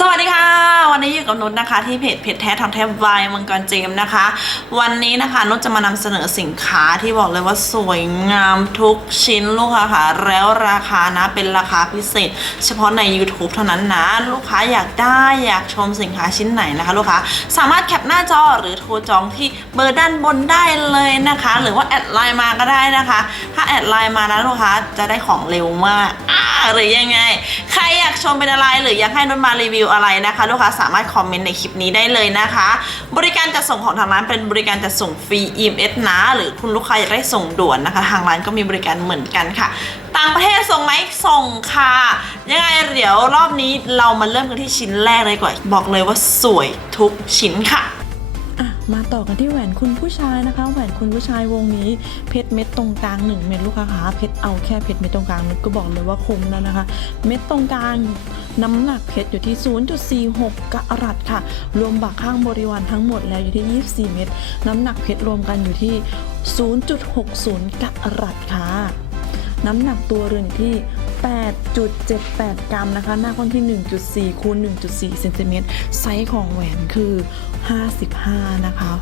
สวัสดีค่ะ วันนี้อยู่กับนุชนะคะ ที่เพจเพจแท้ทองแท้วายมังกรเจมนะคะ วันนี้นะคะนุชจะมานำเสนอสินค้าที่บอกเลยว่าสวยงามทุกชิ้นลูกค้าค่ะ แล้วราคานะเป็นราคาพิเศษ เฉพาะใน YouTube เท่านั้นนะ ลูกค้าอยากได้อยากชมสินค้าชิ้นไหนนะคะ ลูกค้าสามารถแคปหน้าจอหรือโทรจองที่เบอร์ด้านบนได้เลยนะคะ หรือว่าแอดไลน์มาก็ได้นะคะ ถ้าแอดไลน์มานะลูกค้าจะได้ของเร็วมากหรือยังไง ใครอยากชมเป็นอะไรหรืออยากให้นุชมารีวิวอะไรนะคะ ลูกค้าสามารถคอมเมนต์ในคลิปนี้ได้เลยนะคะ บริการจัดส่งของทางร้านเป็นบริการจัดส่งฟรี EMS นะ หรือคุณลูกค้าอยากได้ส่งด่วนนะคะ ทางร้านก็มีบริการเหมือนกันค่ะ ต่างประเทศส่งไหมส่งค่ะ ยังไงเดี๋ยวรอบนี้เรามาเริ่มกันที่ชิ้นแรกเลยก่อนบอกเลยว่าสวยทุกชิ้นค่ะ มาต่อกันที่แหวนคุณผู้ชายนะคะ แหวนคุณผู้ชายวงนี้เพชรเม็ดตรงกลาง 1 เม็ดลูกค้าคะเพชรเอาแค่เพชรเม็ดตรงกลางก็บอกเลยว่าคุ้มแล้วนะคะ เม็ดตรงกลางน้ำหนักเพชรอยู่ที่ 0.46กรัตค่ะ รวมบักข้างบริวารทั้งหมดแล้วอยู่ที่ 24 เม็ดน้ำหนักเพชรรวมกันอยู่ที่ 0.60กรัตค่ะ น้ำหนักตัวเรือนที่8.78 กรัมนะคะ หน้าก้อนที่ 1.4คูณ1.4เซนติเมตรไซส์ของแหวนคือ 55 นะคะ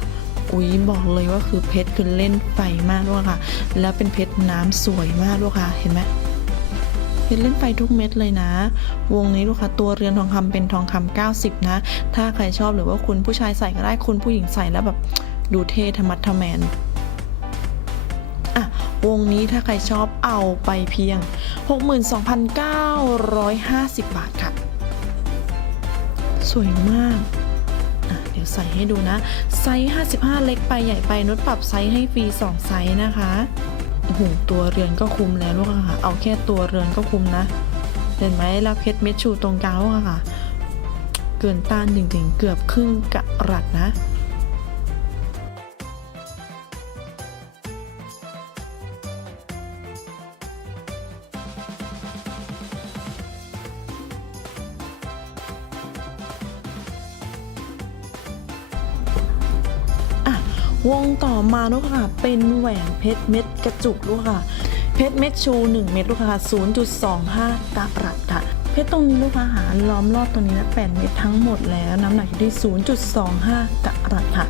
อุ๊ยบอกเลยว่าคือเพชรคือเล่นไฟมากด้วยค่ะ แล้วเป็นเพชรน้ำสวยมากด้วยค่ะ เห็นไหมเพชรเล่นไฟทุกเม็ดเลยนะ วงนี้ลูกค้าตัวเรือนทองคำเป็นทองคำ90 นะ ถ้าใครชอบหรือว่าคุณผู้ชายใส่ก็ได้คุณผู้หญิงใส่แล้วแบบดูเท่ธรรมัดทแมนอะวงนี้ถ้าใครชอบเอาไปเพียง 62,950 บาทค่ะ สวยมาก เดี๋ยวใส่ให้ดูนะ ไซส์ 55 เล็กไปใหญ่ไปนุชปรับไซส์ให้ฟรี 2 ไซส์นะคะโอ้โหตัวเรือนก็คุมแล้วลูกค่ะ เอาแค่ตัวเรือนก็คุมนะ เห็นไหมแล้วเพชรเม็ดชูตรงกลางลูกค่ะ เกินต้านจริงๆ เกือบครึ่งกะรัตนะ วงต่อมาลูกค่ะ เป็นแหวนเพชรเม็ดกระจุกลูกค่ะ เพชรเม็ดชู 1 เม็ดลูกค่ะ 0.25กะรัตค่ะ เพชรตรงนี้ลูกค้าหาล้อมรอบตรงนี้นะ8เม็ดทั้งหมดแล้ว น้ำหนักอยู่ที่ 0.25กะรัตค่ะ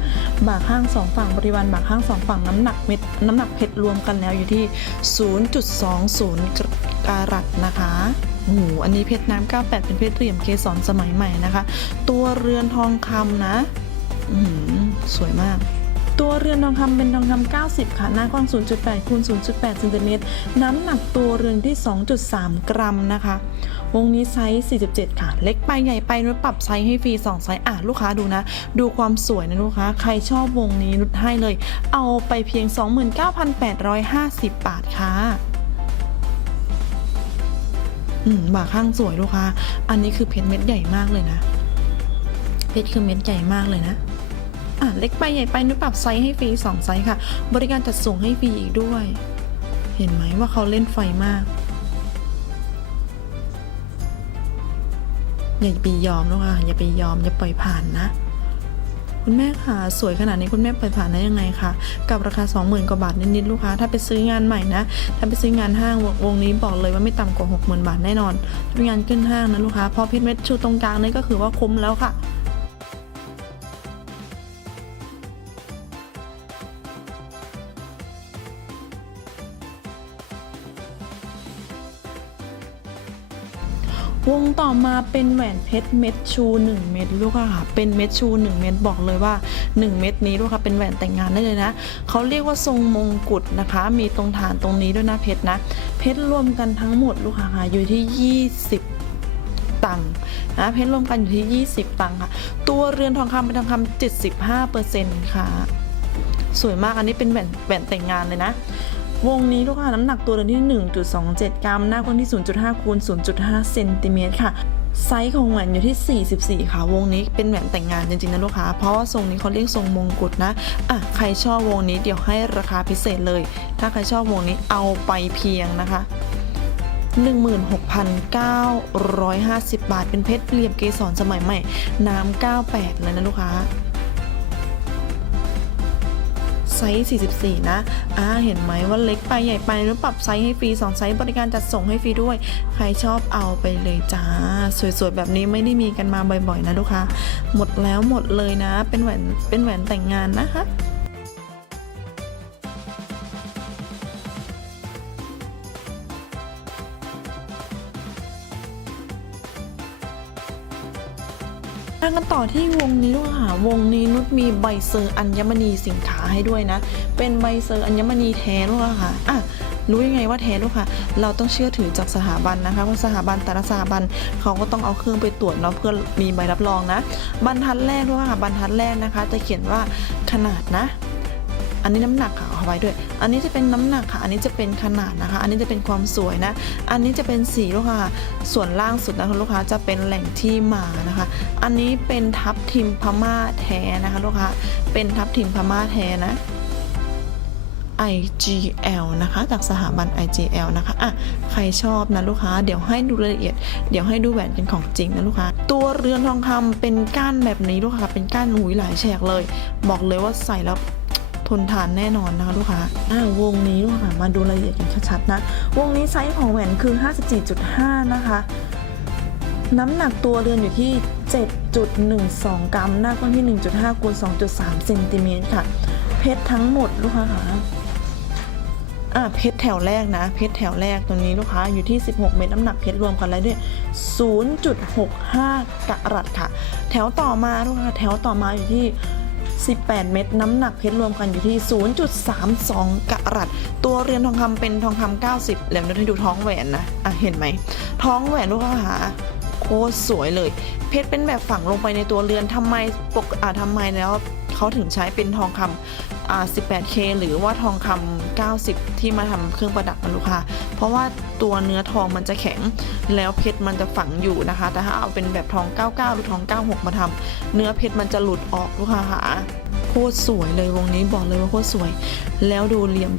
บากข้าง 2 ฝั่งบริวารบากข้าง 2 ฝั่งน้ำหนักเม็ดน้ำหนักเพชรรวมกันแล้วอยู่ที่ 0.20กะรัตนะคะโอ้โหอันนี้เพชรน้ำ98 เป็นเพชรเหลี่ยมเกสรสมัยใหม่นะคะ ตัวเรือนทองคำนะ สวยมาก ตัวเรือนทองคำเป็นทองคำ90 ค่ะ หน้ากว้าง 0.8คูณ0.8เซนติเมตรน้ำหนักตัวเรือนที่ 2.3 กรัมนะคะ วงนี้ไซส์ 47 ค่ะ เล็กไปใหญ่ไปนุชปรับไซส์ให้ฟรี 2 ไซส์ อะ ลูกค้าดูนะ ดูความสวยนะลูกค้า ใครชอบวงนี้นุชให้เลย เอาไปเพียง 29,850 บาทค่ะอืมบ่าข้างสวยลูกค้า อันนี้คือเพชรเม็ดใหญ่มากเลยนะ เพชรคือเม็ดใหญ่มากเลยนะ อะเล็กไปใหญ่ไปนุชปรับไซส์ให้ฟรี2ไซส์ค่ะ บริการจัดส่งให้ฟรีอีกด้วย เห็นไหมว่าเขาเล่นไฟมากอย่าไปยอมนะคะอย่าไปยอมอย่าปล่อยผ่านนะ คุณแม่ค่ะสวยขนาดนี้คุณแม่ปล่อยผ่านได้ยังไงคะกับราคา 20,000กว่าบาทนิดๆลูกค้าถ้าไปซื้องานใหม่นะ ถ้าไปซื้องานห้างวงนี้บอกเลยว่าไม่ต่ำกว่า 60,000 บาทแน่นอนถ้าเป็นงานขึ้นห้างนะลูกค้าพราะเพชรเม็ดชูตรงกลางนี่ก็คือว่าคุ้มแล้วค่ะ ต่อมาเป็นแหวนเพชรเม็ดชู 1 เม็ดลูกค่ะ เป็นเม็ดชู 1 เม็ดบอกเลยว่า 1 เม็ดนี้ลูกค้าเป็นแหวนแต่งงานได้เลยนะเขาเรียกว่าทรงมงกุฎนะคะ มีตรงฐานตรงนี้ด้วยนะเพชรนะ เพชรรวมกันทั้งหมดลูกค่ะอยู่ที่ 20ตังค์นะเพชรรวมกันอยู่ที่ 20 ตังค์ค่ะ ตัวเรือนทองคำเป็นทองคำ75%ค่ะ สวยมากอันนี้เป็นแหวนแหวนแต่งงานเลยนะ วงนี้ลูกค้าน้ำหนักตัวเรือนที่ 1.27 กรัม หน้าคนที่ 0.5คูณ0.5 เซนติเมตรค่ะไซส์ของแหวนอยู่ที่ 44 ค่ะ วงนี้เป็นแหวนแต่งงานจริงๆนะลูกค้า เพราะว่าทรงนี้เขาเรียกทรงมงกุฎนะ อะ ใครชอบวงนี้เดี๋ยวให้ราคาพิเศษเลย ถ้าใครชอบวงนี้เอาไปเพียงนะคะ 16,950 บาท เป็นเพชรเหลี่ยมเกสรสมัยใหม่ น้ำ 98 เลยนะลูกค้า ไซส์ 44 นะอ่าเห็นไหมว่าเล็กไปใหญ่ไปหรือปรับไซส์ให้ฟรี 2 ไซส์บริการจัดส่งให้ฟรีด้วย ใครชอบเอาไปเลยจ้า สวยๆ แบบนี้ไม่ได้มีกันมาบ่อยๆ นะลูกค้า หมดแล้วหมดเลยนะ เป็นแหวน เป็นแหวนแต่งงานนะคะ มากันต่อที่วงนี้ลูกค่ะวงนี้นุชมีใบเซอร์อัญมณีสินค้าให้ด้วยนะ เป็นใบเซอร์อัญมณีแท้ลูกค่ะอะรู้ยังไงว่าแท้ลูกค่ะ เราต้องเชื่อถือจากสถาบันนะคะเพราะสถาบันแต่ละสถาบันเขาก็ต้องเอาเครื่องไปตรวจเนาะเพื่อมีใบรับรองนะ บรรทัดแรกลูกค่ะบรรทัดแรกนะคะ จะเขียนว่าขนาดนะ อันนี้น้ำหนักค่ะเอาไว้ด้วย อันนี้จะเป็นน้ำหนักค่ะ อันนี้จะเป็นขนาดนะคะ อันนี้จะเป็นความสวยนะ อันนี้จะเป็นสีลูกค้า ส่วนล่างสุดนะคะลูกค้าจะเป็นแหล่งที่มานะคะ อันนี้เป็นทับทิมพม่าแท้นะคะลูกค้า เป็นทับทิมพม่าแท้นะ IGL นะคะจากสถาบัน IGL นะคะอะใครชอบนะลูกค้า เดี๋ยวให้ดูรายละเอียด เดี๋ยวให้ดูแหวนเป็นของจริงนะลูกค้า ตัวเรือนทองคำเป็นก้านแบบนี้ลูกค้าเป็นก้านหุยหลายแฉกเลย บอกเลยว่าใส่แล้ว ทนทานแน่นอนนะคะลูกค้าอ่าวงนี้ลูกค้ามาดูรายละเอียดกันชัดๆนะ วงนี้ไซส์ของแหวนคือ 54.5 นะคะ น้ำหนักตัวเรือนอยู่ที่ 7.12 กรัม หน้าก้อนที่ 1.5คูณ2.3เซนติเมตรค่ะ เพชรทั้งหมดลูกค้าค่ะอะเพชรแถวแรกนะ เพชรแถวแรกตัวนี้ลูกค้าอยู่ที่ 16 เม็ดน้ำหนักเพชรรวมกันแล้วด้วย 0.65 กะรัตค่ะ แถวต่อมาลูกค้าแถวต่อมาอยู่ที่ 18 เม็ดน้ำหนักเพชรรวมกันอยู่ที่ 0.32 กะรัต ตัวเรือนทองคำเป็นทองคำ90แล้วให้ดูท้องแหวนนะ อะ เห็นไหม ท้องแหวนลูกค้าหาโคตรสวยเลย เพชรเป็นแบบฝังลงไปในตัวเรือนทำไมปกอ่าทำไมแล้วเขาถึงใช้เป็นทองคำ 18K หรือว่าทองคำ90 ที่มาทำเครื่องประดับนะลูกค้าเพราะว่าตัวเนื้อทองมันจะแข็งแล้วเพชรมันจะฝังอยู่นะคะ แต่ถ้าเอาเป็นแบบทอง 99 หรือทอง 96 มาทำเนื้อเพชรมันจะหลุดออกลูกค้าค่ะโคตรสวยเลยวงนี้บอกเลยว่าโคตรสวย แล้วดูเหลี่ยม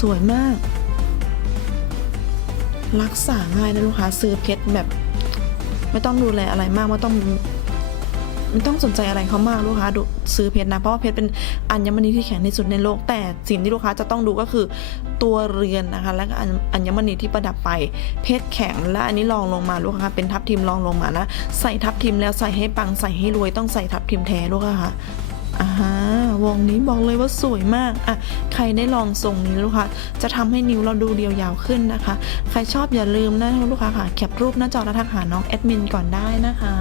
สวยมาก รักษาง่ายนะลูกค้าซื้อเพชรแบบ ไม่ต้องดูแลอะไรมากไม่ต้อง ไม่ต้องสนใจอะไรเขามากลูกค้าดูซื้อเพชรนะ เพราะว่าเพชรเป็นอัญมณีที่แข็งที่สุดในโลก แต่สิ่งที่ลูกค้าจะต้องดูก็คือตัวเรือนนะคะ และก็อัญมณีที่ประดับไป เพชรแข็ง และอันนี้รองลงมาลูกค้าเป็นทับทิมรองลงมานะ ใส่ทับทิมแล้วใส่ให้ปังใส่ให้รวยต้องใส่ทับทิมแท้ลูกค้าค่ะอ่าฮะวงนี้บอกเลยว่าสวยมากอะใครได้ลองทรงนี้ลูกค้าจะทำให้นิ้วเราดูเรียวยาวขึ้นนะคะ ใครชอบอย่าลืมนะลูกค้าค่ะแคปรูปหน้าจอแล้วทักหาน้องแอดมินก่อนได้นะคะ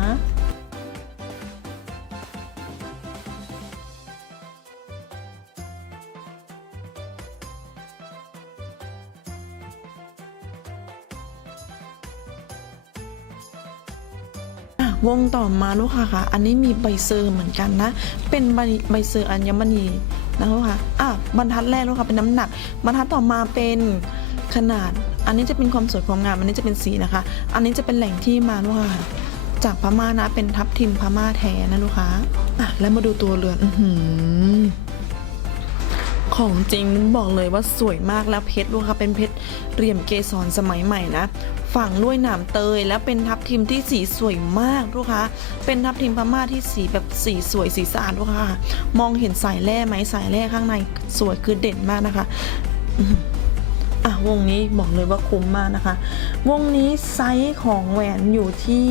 วงต่อมาลูกค้าค่ะ อันนี้มีใบเซอร์เหมือนกันนะ เป็นใบใบเซอร์อัญมณีนะลูกค้าอะบรรทัดแรกลูกค้าเป็นน้ำหนัก บรรทัดต่อมาเป็นขนาด อันนี้จะเป็นความสวยความงาม อันนี้จะเป็นสีนะคะ อันนี้จะเป็นแหล่งที่มาลูกค้าค่ะจากพม่านะ เป็นทับทิมพม่าแท้นะลูกค้าอะแล้วมาดูตัวเรือนอืของจริงบอกเลยว่าสวยมากแล้วเพชรลูกค้าเป็นเพชรเหลี่ยมเกสรสมัยใหม่นะ ฝังด้วยหนามเตย แล้วเป็นทับทิมที่สีสวยมากลูกค้าเป็นทับทิมพม่าที่สีแบบสีสวยสีสะอาดลูกค้ามองเห็นสายแร่ไหมสายแร่ข้างในสวยคือเด่นมากนะคะ อะวงนี้บอกเลยว่าคุ้มมากนะคะ วงนี้ไซส์ของแหวนอยู่ที่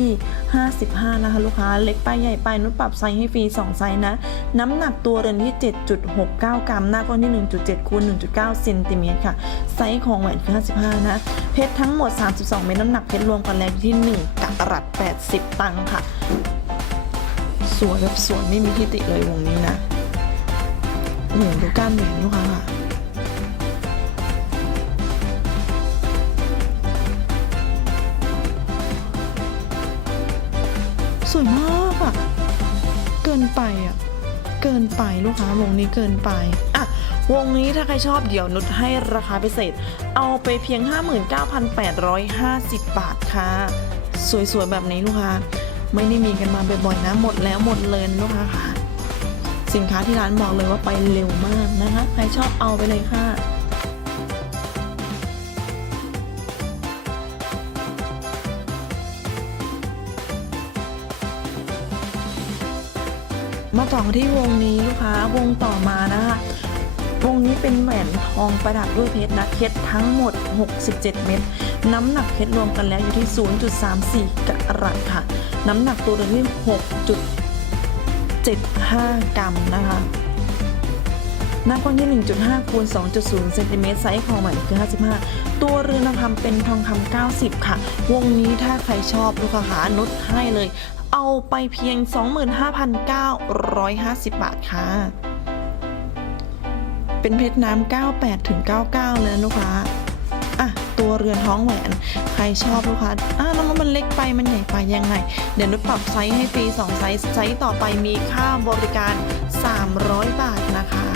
55 นะคะ ลูกค้าเล็กไปใหญ่ไปนุชปรับไซส์ให้ฟรี 2 ไซส์นะ น้ำหนักตัวเรือนที่ 7.69 กรัม หน้าก้อนที่ 1.7คูณ1.9เซนติเมตรค่ะ ไซส์ของแหวนคือ 55 นะ เพชรทั้งหมด 32 เม็ดน้ำหนักเพชรรวมกันแล้วที่ 1กะรัต80 ตังค์ค่ะ สวยแบบสวยไม่มีที่ติเลยวงนี้นะโอ้โหดูก้านแหวนลูกค้าค่ะ สวยมากอะเกินไปอะเกินไปลูกค้าวงนี้เกินไปอะวงนี้ถ้าใครชอบเดี๋ยวนุชให้ราคาพิเศษ เอาไปเพียง 59,850 บาทค่ะ สวยๆ แบบนี้ลูกค้า ไม่ได้มีกันมาบ่อยๆนะ หมดแล้วหมดเลยลูกค้าค่ะ สินค้าที่ร้านบอกเลยว่าไปเร็วมากนะคะ ใครชอบเอาไปเลยค่ะ มาต่อที่วงนี้ลูกค้าวงต่อมานะคะวงนี้เป็นแหวนทองประดับด้วยเพชรนะเพชรทั้งหมด 67 เม็ดน้ำหนักเพชรรวมกันแล้วอยู่ที่ 0.34 กรัตค่ะ น้ำหนักตัวเรือนที่ 6.75 กรัมนะคะหน้ากว้างที่ 1.5 คูณ 2.0 เซนติเมตร ไซส์ของแหวนคือ 55 ตัวเรือนทองคำเป็นทองคำ90 ค่ะ วงนี้ถ้าใครชอบลูกค้าหานุดให้เลย เอาไปเพียง 25,950 บาทค่ะ เป็นเพชรน้ำ98ถึง99 เลยนะลูกค้าอะตัวเรือนท้องแหวน ใครชอบลูกค้าอะน้องมันเล็กไปมันใหญ่ไปยังไง เดี๋ยวนุชปรับไซส์ให้ฟรี2ไซส์ไซส์ต่อไปมีค่าบริการ 300 บาทนะคะ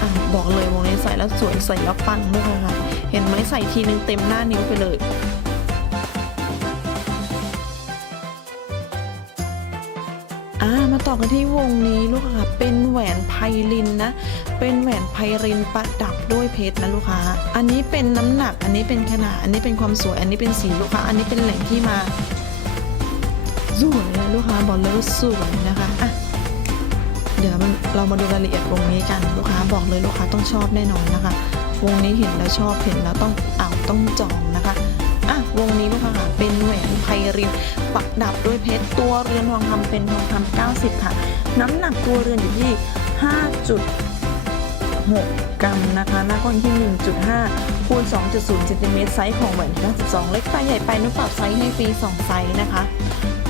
อะบอกเลยวงนี้ใส่แล้วสวยใส่แล้วปังด้วยค่ะ เห็นไหมใส่ทีนึงเต็มหน้านิ้วไปเลย อ่ามาต่อกันที่วงนี้ลูกค้าเป็นแหวนไพลินนะ เป็นแหวนไพรินประดับด้วยเพชรนะลูกค้า อันนี้เป็นน้ำหนัก อันนี้เป็นขนาด อันนี้เป็นความสวย อันนี้เป็นสีลูกค้า อันนี้เป็นแหล่งที่มาสวยเลยลูกค้าบอกเลยว่าสวยนะคะอะเดี๋ยวมันเรามาดูรายละเอียดวงนี้กันลูกค้าบอกเลยลูกค้าต้องชอบแน่นอนนะคะ วงนี้เห็นแล้วชอบเห็นแล้วต้องเอาต้องจองนะคะอะวงนี้ลูกค้าเป็นแหวน ไพรินปักดับด้วยเพชรตัวเรือนทองคำเป็นทองคำ90 ค่ะ น้ำหนักตัวเรือนอยู่ที่ 5.6 กรัมนะคะหน้ากว้างที่ 1.5คูณ2.0เซนติเมตรไซส์ของแหวนที่52เล็กไปใหญ่ไปนุชปรับไซส์ให้ฟรี2ไซส์นะคะ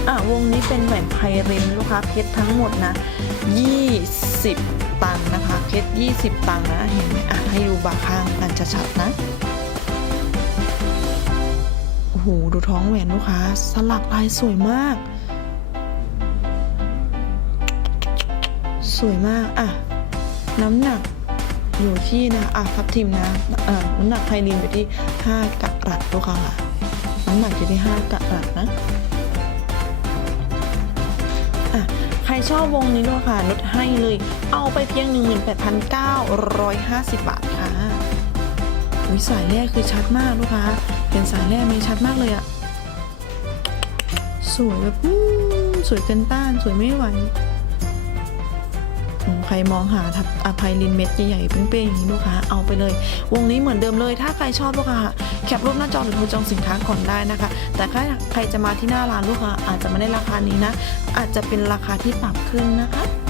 อะวงนี้เป็นแหวนไพรินลูกค้าเพชรทั้งหมดนะ 20 ตังนะคะ เพชร 20 ตังนะ เห็นไหมอะให้ดูบาข้างกันชัดๆนะ หูดูท้องแหวนลูกค้า สลักลายสวยมาก สวยมากอะน้ำหนักอยู่ที่นะอะทับทิมนะเอ่อน้ำหนักไพลินอยู่ที่ 5กะรัตลูกค้าค่ะน้ำหนักอยู่ที่ 5กะรัตนะอะใครชอบวงนี้ด้วยค่ะลดให้เลย เอาไปเพียง 18,950 บาทค่ะุ้ยสายแรกคือชัดมากลูกค้าเห็นสายแรกมีชัดมากเลยอะสวยแบบสวยเกินต้านสวยไม่ไหวใครมองหาทับอภัยลินเม็ดใหญ่ๆเป้งๆอย่างนี้ลูกค้าเอาไปเลย วงนี้เหมือนเดิมเลย ถ้าใครชอบลูกค้าแคปรูปหน้าจอหรือโทรจองสินค้าก่อนได้นะคะ แต่ถ้าใครจะมาที่หน้าร้านลูกค้าอาจจะไม่ได้ราคานี้นะ อาจจะเป็นราคาที่ปรับขึ้นนะคะ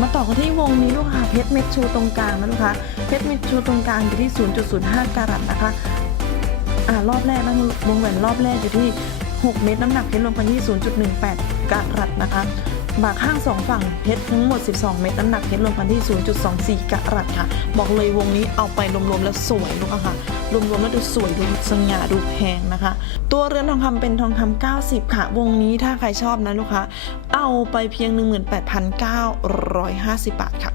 มาต่อกันที่วงนี้ลูกค้าเพชรเม็ดชูตรงกลางนะลูกค้าเพชรเม็ดชูตรงกลางอยู่ที่ 0.05 การัตนะคะอ่ารอบแรกนะวงแหวนรอบแรกอยู่ที่ 6 เม็ดน้ำหนักเพชรรวมกันที่ 0.18กรัตนะคะบาข้างสองฝั่งเพชรทั้งหมด 12 เม็ดน้ำหนักเพชรรวมกันที่ 0.24 กะรัตค่ะ บอกเลยวงนี้เอาไปรวมๆแล้วสวยลูกค่ะ รวมๆแล้วดูสวยดูสง่าดูแพงนะคะ ตัวเรือนทองคำเป็นทองคำ90 ค่ะ วงนี้ถ้าใครชอบนะลูกค้าเอาไปเพียง 18,950 บาทค่ะ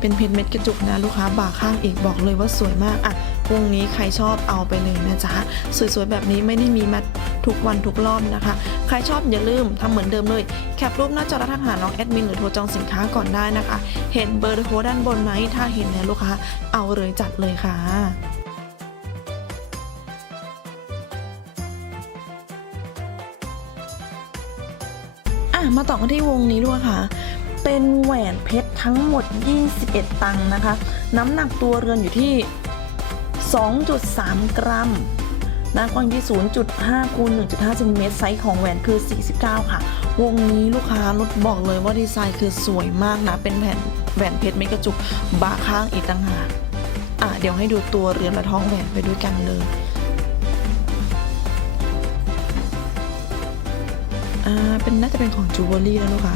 เป็นเพชรเม็ดกระจุกนะลูกค้าบ่าข้างอีกบอกเลยว่าสวยมากอะวงนี้ใครชอบเอาไปเลยนะจ๊ะสวยๆแบบนี้ไม่ได้มีมา ทุกวันทุกรอบนะคะ ใครชอบอย่าลืมทำเหมือนเดิมเลย แคปรูปหน้าจอแล้วทักหาน้องแอดมินหรือโทรจองสินค้าก่อนได้นะคะ เห็นเบอร์โทรด้านบนไหมถ้าเห็นเนี่ยลูกค้าเอาเลยจัดเลยค่ะอะมาต่อกันที่วงนี้ด้วยค่ะ เป็นแหวนเพชรทั้งหมด 21 ตังค์นะคะ น้ำหนักตัวเรือนอยู่ที่ 2.3 กรัม หน้ากว้างที่ 0.5คูณ1.5เซนติเมตรไซส์ของแหวนคือ 49 ค่ะ วงนี้ลูกค้านุชบอกเลยว่าดีไซน์คือสวยมากนะ เป็นแผ่นแหวนเพชรไม่กระจุกบาข้างอีกต่างหากอะเดี๋ยวให้ดูตัวเรือนและท้องแหวนไปด้วยกันเลยอ่าเป็นน่าจะเป็นของจูเบอรี่แล้วลูกค้า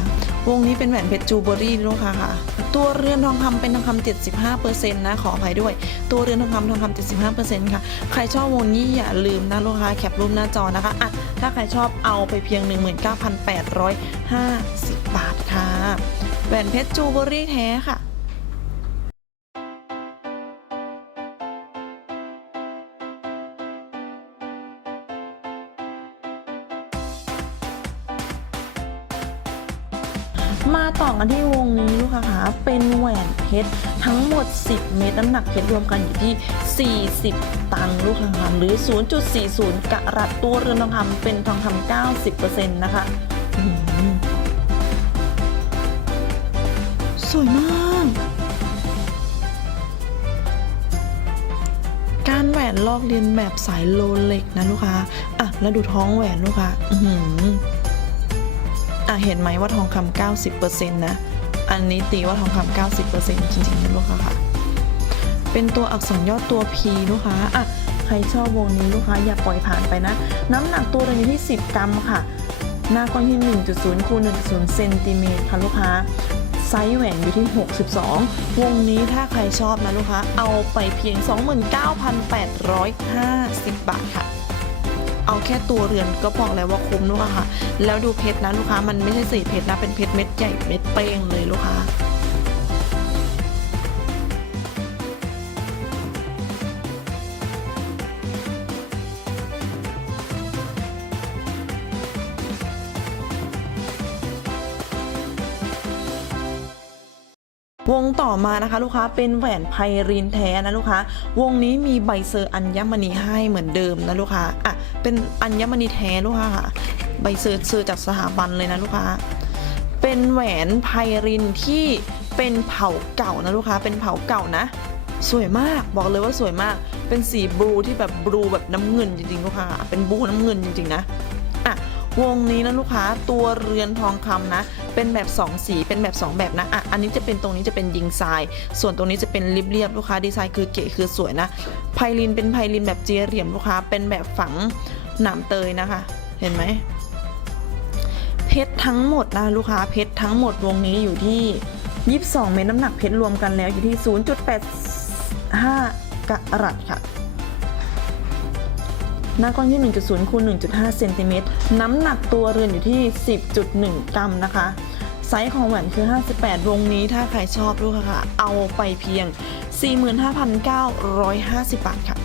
วงนี้เป็นแหวนเพชรจูเบอรี่ลูกค้าค่ะ ตัวเรือนทองคำเป็นทองคำ75%นะขออภัยด้วย ตัวเรือนทองคำทองคำ75%ค่ะใครชอบวงนี้อย่าลืมนะลูกค้าแคปรูปหน้าจอนะคะอะถ้าใครชอบเอาไปเพียง 19,850 บาทค่ะแหวนเพชรจูเบอรี่แท้ค่ะ กันที่วงนี้ลูกค้าคะเป็นแหวนเพชรทั้งหมด 10 เม็ดน้ำหนักเพชรรวมกันอยู่ที่ 40 ตังค์ลูกค้าคะหรือ 0.40 กะรัตตัวเรือนทองคำเป็นทองคำ90%นะคะสวยมาก การแหวนลอกเลียนแบบสายโลเล็กนะลูกค้า อะ แล้วดูท้องแหวนลูกค้า อือหือ อะเห็นไหมว่าทองคำ90%นะ อันนี้ตีว่าทองคำ90%จริงๆนะลูกค้าค่ะ เป็นตัวอักษรย่อตัว P ลูกค้าอะใครชอบวงนี้ลูกค้าอย่าปล่อยผ่านไปนะ น้ำหนักตัวเราอยู่ที่ 10 กรัมค่ะ หน้าก้อนที่ 1.0คูณ1.0เซนติเมตรค่ะลูกค้าไซส์แหวนอยู่ที่ 62 วงนี้ถ้าใครชอบนะลูกค้า เอาไปเพียง 29,850 บาทค่ะ เอาแค่ตัวเรือนก็บอกแล้วว่าคุ้มลูกค้าค่ะ แล้วดูเพชรนะลูกค้ามันไม่ใช่สีเพชรนะเป็นเพชรเม็ดใหญ่เม็ดเป้งเลยลูกค้า มานะคะลูกค้าเป็นแหวนไพรินแท้นะลูกค้าวงนี้มีใบเซอร์อัญมณีให้เหมือนเดิมนะลูกค้าอะเป็นอัญมณีแท้ลูกค้าค่ะใบเซอร์เซอร์จากสถาบันเลยนะลูกค้าเป็นแหวนไพรินที่เป็นเผาเก่านะลูกค้าเป็นเผาเก่านะ สวยมากบอกเลยว่าสวยมากเป็นสีบลูที่แบบบลูแบบน้ำเงินจริงๆลูกค้าเป็นบลูน้ำเงินจริงๆนะ วงนี้นะลูกค้าตัวเรือนทองคำนะ เป็นแบบ 2 สีเป็นแบบ 2 แบบนะอะอันนี้จะเป็นตรงนี้จะเป็นยิงทราย ส่วนตรงนี้จะเป็นริบเรียบลูกค้าดีไซน์คือเก๋คือสวยนะไพลินเป็นไพลินแบบเจียเหลี่ยมลูกค้าเป็นแบบฝังหนามเตยนะคะ เห็นไหมเพชรทั้งหมดนะลูกค้าเพชรทั้งหมดวงนี้อยู่ที่ 22 เม็ดน้ำหนักเพชรรวมกันแล้วอยู่ที่ 0.85กะรัตค่ะ หน้าก้อนที่ 1.0คูณ1.5เซนติเมตรน้ำหนักตัวเรือนอยู่ที่ 10.1 กรัมนะคะ ไซส์ของแหวนคือ 58 วงนี้ถ้าใครชอบลูกค้ค่ะ เอาไปเพียง 45,950 บาทค่ะ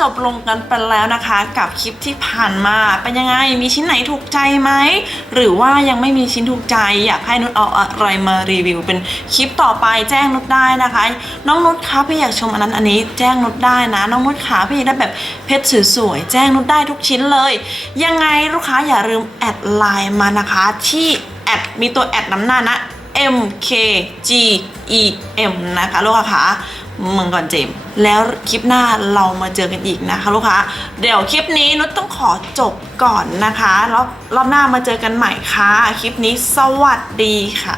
จบลงกันไปแล้วนะคะ กับคลิปที่ผ่านมาเป็นยังไงมีชิ้นไหนถูกใจไหมหรือว่ายังไม่มีชิ้นถูกใจ อยากให้นุชเอาอะไรมารีวิว เป็นคลิปต่อไปแจ้งนุชได้นะคะ น้องนุชคะพี่อยากชมอันนั้นอันนี้แจ้งนุชได้นะ น้องนุชขาพี่อยากได้แบบเพชรสวยๆแจ้งนุชได้ทุกชิ้นเลย ยังไงลูกค้าอย่าลืมแอดไลน์มานะคะที่แอดมีตัวแอดน้ำหน้านะ M K G E M นะคะลูกค้า คะมึงก่อนเจมส์แล้วคลิปหน้าเรามาเจอกันอีกนะคะลูกค้า เดี๋ยวคลิปนี้นุชต้องขอจบก่อนนะคะแล้วรอบหน้ามาเจอกันใหม่ค่ะ คลิปนี้สวัสดีค่ะ